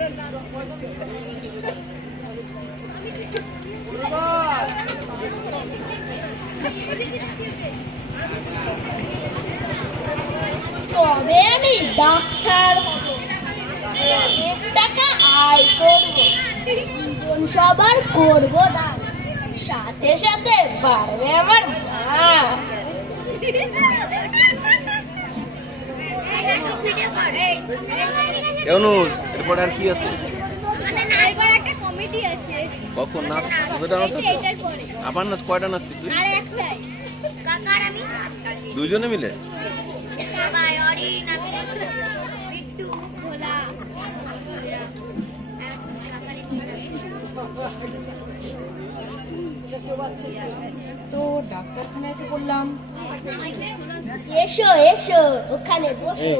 তবে আমি ডাক্তার হব, অনেক টাকা আয় করব, জীবন সবার করব দান, সাথে সাথে বাড়বে আমার মা। এরপর আর কি আছে? কখন নাচ? আবার নাচ? কয়টা নাচ? দুইজনে মিলে? তো ডাক্তারখানায় এসে বললাম, এসো এসো ওখানে বসো।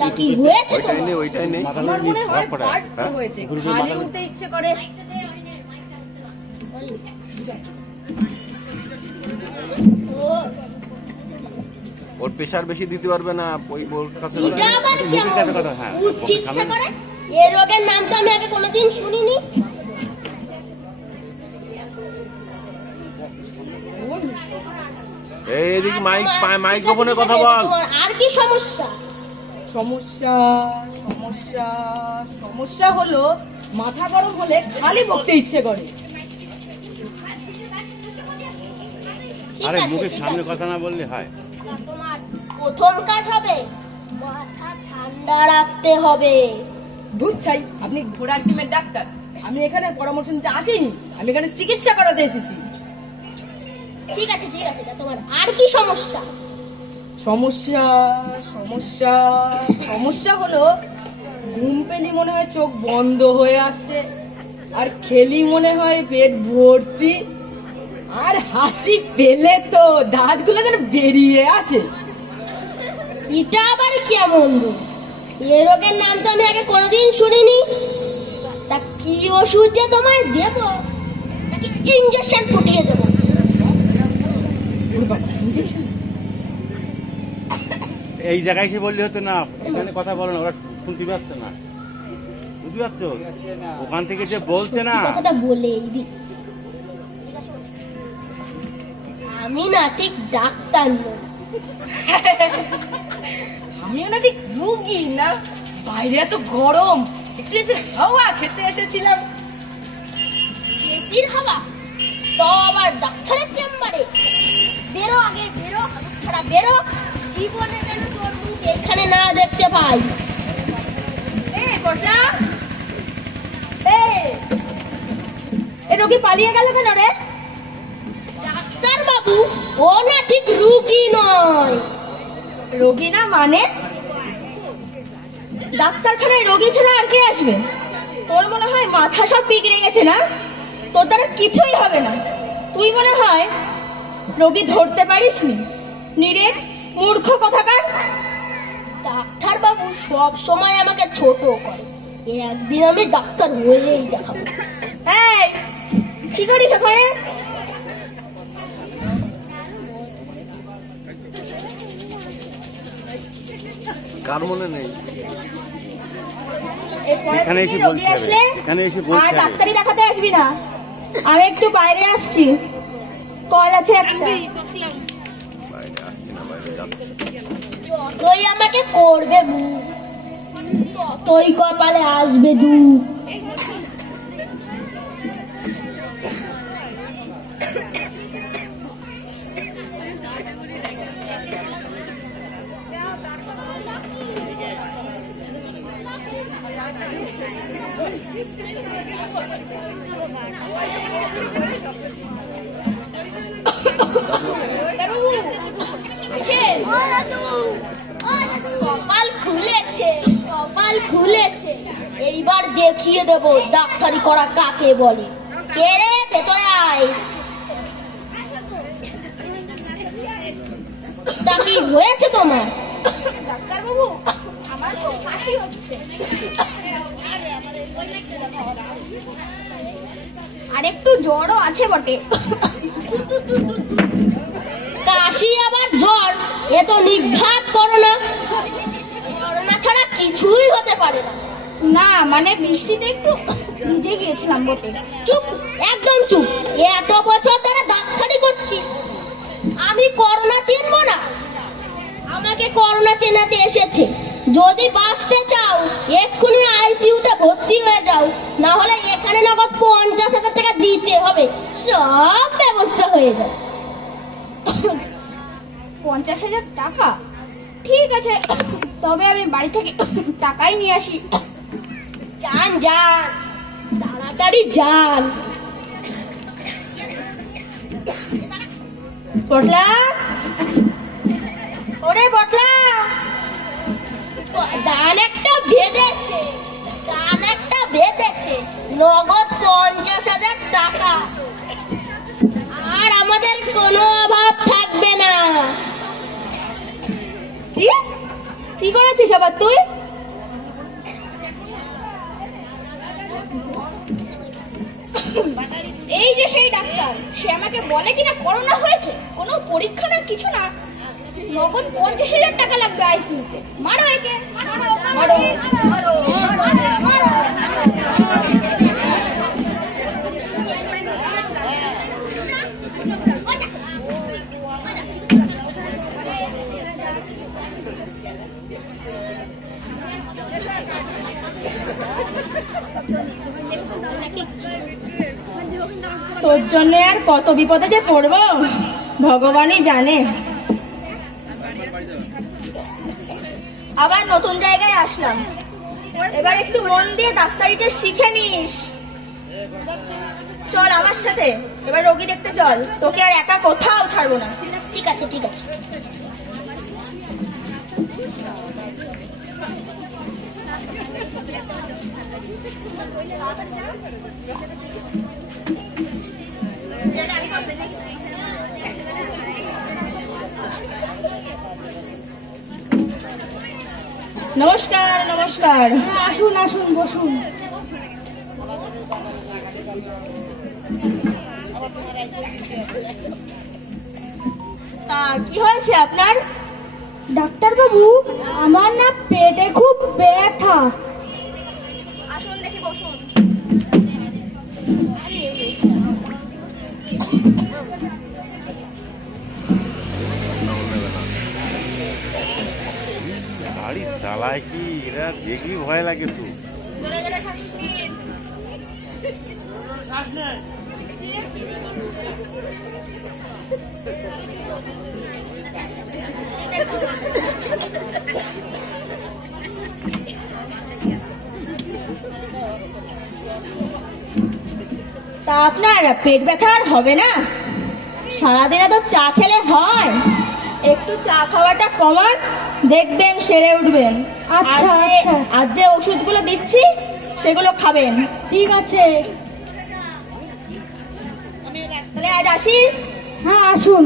তা কি হয়েছে তোমার? ওইটাই নেই। আমার মনে হয় পার্ট হয়েছে, খালি উঠতে ইচ্ছে করে। ওর প্রেশার বেশি দিতে পারবে না, ওই ওর কাছে এটা আবার কেমন উঠতে ইচ্ছে করে? এই রোগের নাম তো আমি আগে কোনোদিন শুনিনি। এইদিকে মাইক্রোফোনে কথা বল। আর কি সমস্যা? সমস্যা সমস্যা সমস্যা হলো মাথা গরম হলে খালি বকতে ইচ্ছে করে। আরে মুখের সামনে কথা না বললে হয়? তোমার প্রথম কাজ হবে মাথা ঠান্ডা রাখতে হবে। দুধ চাই, আপনি ঘোড়ার টিমের ডাক্তার, আমি এখানে পরামর্শ নিতে আসিনি, আমি এখানে চিকিৎসা করাতে এসেছি। ঠিক আছে ঠিক আছে, তোমার আর কি সমস্যা? সমস্যা সমস্যা সমস্যা হলো ঘুম পেলি মনে হয় চোখ বন্ধ হয়ে আসছে, আর খেলি মনে হয় পেট ভর্তি, আর হাসি পেলে তো দাঁতগুলো যেন বেরিয়ে আসে। এটা আবার কেমন রোগ? এই রোগের নাম তো আমি আগে কোনোদিন শুনিনি। তা কি ওষুধ যে তোমায় দেব, নাকি ইঞ্জেকশন ফুটিয়ে দেবো? এই জায়গায় এসে বললে হতো না, এখানে কথা বলো না, ওরা শুনতে পাচ্ছে না, বুঝতে পারছো? ওখান থেকে যে বলছে না, কথাটা বলেই দি। আমি না ঠিক ডাক্তার নই, আমিও না ঠিক রুগী না, বাইরে এত গরম, একটু এসে হাওয়া খেতে এসেছিলাম। এসির হাওয়া? তো আবার ডাক্তারের চেম্বারে? বেরো আগে বেরো, ছাড়া বেরো, জীবনে যেন তোর মুখ এখানে না দেখতে পাই। এ রোগী পালিয়ে গেল কেন রে? ডাক্তার বাবু, ও না ঠিক রুগী নয়। রোগী না মানে? ডাক্তারখানায় রোগী ছাড়া আর কে আসবে? তোর মনে হয় মাথা সব বিগড়ে গেছে না? তোর দ্বারা কিছুই হবে না। তুই মনে হয় রোগী ধরতে পারিস নি, নিরে মূর্খ কথাকার। ডাক্তার বাবু সব সময় আমাকে ছোট করে, একদিন আমি ডাক্তার হয়েই দেখাবো। এই কি করিস ওখানে? কার মনে নেই? এখানে এসে রোগী আসলে আর ডাক্তারি দেখাতে আসবি না। আমি একটু বাইরে আসছি, কল আছে একটা। যতই আমাকে করবে ভুল, ততই কপালে আসবে দুঃখ। কপাল খুলেছে, কপাল খুলেছে, এইবার দেখিয়ে দেব ডাক্তারি করা কাকে বলে। কে রে, ভেতরে আয়। তা কি হয়েছে তোমার? ডাক্তার বাবু, আমার খুব কাশি হচ্ছে। আর একটু জ্বরও আছে বটে। কাশি আবার জ্বর, এ তো নিঘাত করোনা। করোনা ছাড়া কিছুই হতে পারে না। না মানে বৃষ্টিতে একটু ভিজে গিয়েছিলাম বটে। চুপ, একদম চুপ। এত বছর ধরে ডাক্তারি করছি, আমি করোনা চিনবো না? আমাকে করোনা চেনাতে এসেছে। যদি বাঁচতে চাও এক্ষুনি আইসিইউতে ভর্তি হয়ে যাও, না হলে এখানে নগদ 50,000 টাকা দিতে হবে, সব ব্যবস্থা হয়ে যাবে। 50,000 টাকা? ঠিক আছে, তবে আমি বাড়ি থেকে টাকাই নিয়ে আসি। যান যান, তাড়াতাড়ি যান। পটলা, ওরে পটলা, দান একটা বেঁধেছে, দান একটা বেঁধেছে, নগদ 50,000 টাকা। আর আমাদের কোনো অভাব থাকবে না। কি কি করেছিস আবার তুই? এই যে সেই ডাক্তার, সে আমাকে বলে কিনা করোনা হয়েছে, কোনো পরীক্ষা না কিছু না, নগদ 50,000 টাকা লাগবে আইসিইউতে। মারো একে, মারো মারো মারো মারো মারো। তোর জন্য আর কত বিপদে যে পড়বো ভগবানই জানে। আবার নতুন জায়গায় আসলাম, এবার একটু মন দিয়ে ডাক্তারিটা শিখে নিস। চল আমার সাথে, এবার রোগী দেখতে চল, তোকে আর একা কোথাও ছাড়বো না। ঠিক আছে ঠিক আছে। নমস্কার নমস্কার। আসুন আসুন, বসুন। তা কি হয়েছে আপনার? ডাক্তারবাবু, আমার না পেটে খুব ব্যথা। আসুন দেখি, বসুন। গাড়ি চালায় কি এরা, দেখলি ভয় লাগে তো। জোরে জোরে শ্বাস নিন। তা আপনার পেট ব্যথা আর হবে না? সারাদিনে তো চা খেলে হয়, একটু চা খাওয়াটা কমান, দেখবেন সেরে উঠবেন। আচ্ছা, আর যে- আচ্ছা। আর যে ওষুধগুলো দিচ্ছি সেগুলো খাবেন। ঠিক আছে। তাহলে আজ আসি। হ্যাঁ আসুন।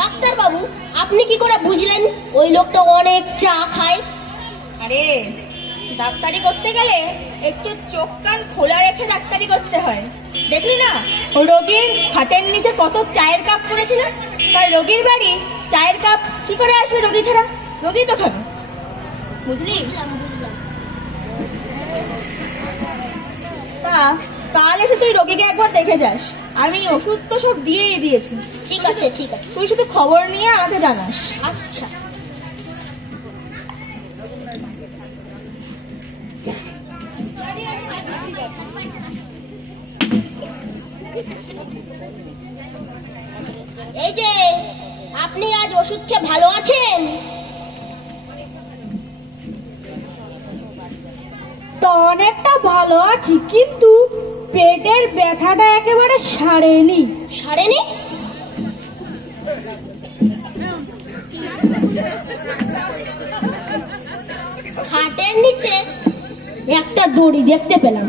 ডাক্তার বাবু, আপনি কি করে বুঝলেন ওই লোকটা অনেক চা খায়? আরে ডাক্তারি করতে গেলে একটু চোখ কান খোলা রেখে ডাক্তারি করতে হয়। দেখলি না ওই রোগীর খাটের নিচে কত চায়ের কাপ পড়েছিল? তার রোগীর বাড়ি চায়ের কাপ কি করে আসবে রোগী ছাড়া? রোগী তো খাবে, বুঝলি? তা কাল এসে তুই রোগীকে একবার দেখে যাস। আমি ওষুধ তো সব দিয়েই দিয়েছি, ঠিক আছে ঠিক আছে। তুই শুধু খবর নিয়ে আমাকে জানাস। আচ্ছা। এই যে, আপনি আজ ওষুধ খেয়ে ভালো আছেন? তো অনেকটা ভালো আছি, কিন্তু পেটের ব্যথাটা একেবারে সারেনি। সারেনি? খাটের নিচে একটা দড়ি দেখতে পেলাম।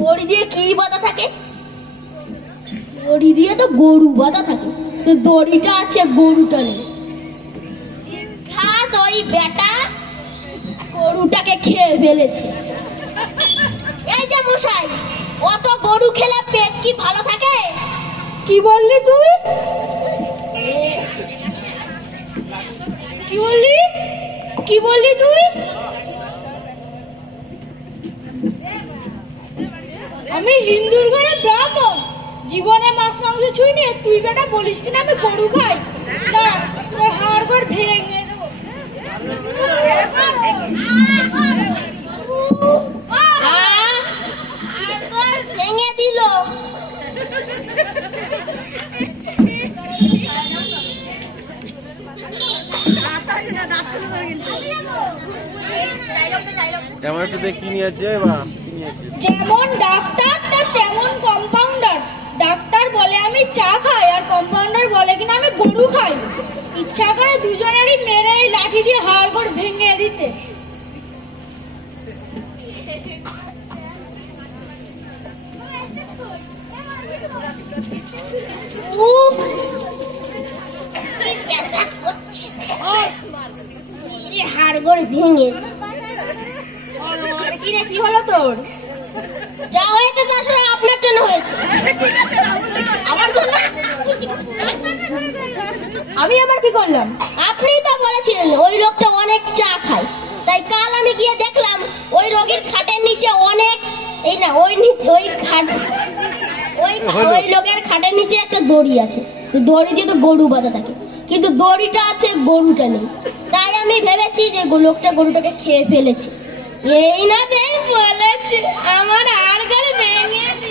দড়ি দিয়ে কি বাঁধা থাকে? দড়ি দিয়ে তো গরু বাঁধা থাকে, তো দড়িটা আছে গরুটা নেই। খাট ওই বেটা গরুটাকে খেয়ে ফেলেছে। এই যে মশাই, খাই। অত গরু খেলে পেট কি ভালো থাকে? কি বললি তুই? কি বললি? কি বললি তুই? আমি হিন্দুর ঘরে ব্রাহ্মণ, জীবনে মাছ মাংস ছুঁইনি, তুই বেটা বলিস কিনা আমি গরু খাই? দাঁড়া, তোর হাড় গোড় ভেঙে দেবো। ভেঙে দিল। যেমন একটু দেখ কি নিয়ে আছে বা যেমন ডাক্তার তার তেমন কম্পাউন্ডার। ডাক্তার বলে আমি চা খাই, আর কম্পাউন্ডার বলে কিনা আমি গরু খাই। ইচ্ছা করে দুজনেরই মেরে এই লাঠি দিয়ে হাড় গোড় ভেঙে দিতে। উফ, কি ব্যথা করছে। হাড়গোড় ভেঙে। কি রে, কি হলো তোর? যা হয়েছে তা আসলে আপনার জন্য হয়েছে। আমার জন্য? আমি আবার কি করলাম? আপনিই তো বলেছিলেন ওই লোকটা অনেক চা খায়, তাই কাল আমি গিয়ে দেখলাম ওই রোগীর খাটের নিচে অনেক, এই না ওই নিচে ওই খাট, ওই লোকের খাটের নিচে একটা দড়ি আছে। দড়ি দিয়ে তো গরু বাঁধা থাকে, কিন্তু দড়িটা আছে, গরুটা নেই। তাই আমি ভেবেছি যে লোকটা গরুটাকে খেয়ে ফেলেছে। এই না দেখ বলেছে আমার হাড়গোড় ভেঙে দিয়েছে।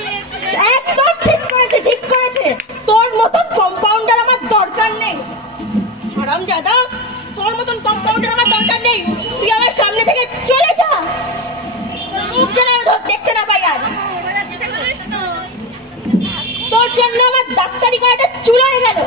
একদম ঠিক করেছে, ঠিক করেছে। তোর মতন কম্পাউন্ডার আমার দরকার নেই। হারামজাদা, তোর মতন কম্পাউন্ডার আমার দরকার নেই। তুই আমার সামনে থেকে চলে যা। মুখ যেন আমি দেখতে না পাই আর। তোর জন্য আমার ডাক্তারি করাটা চুলোয় গেল।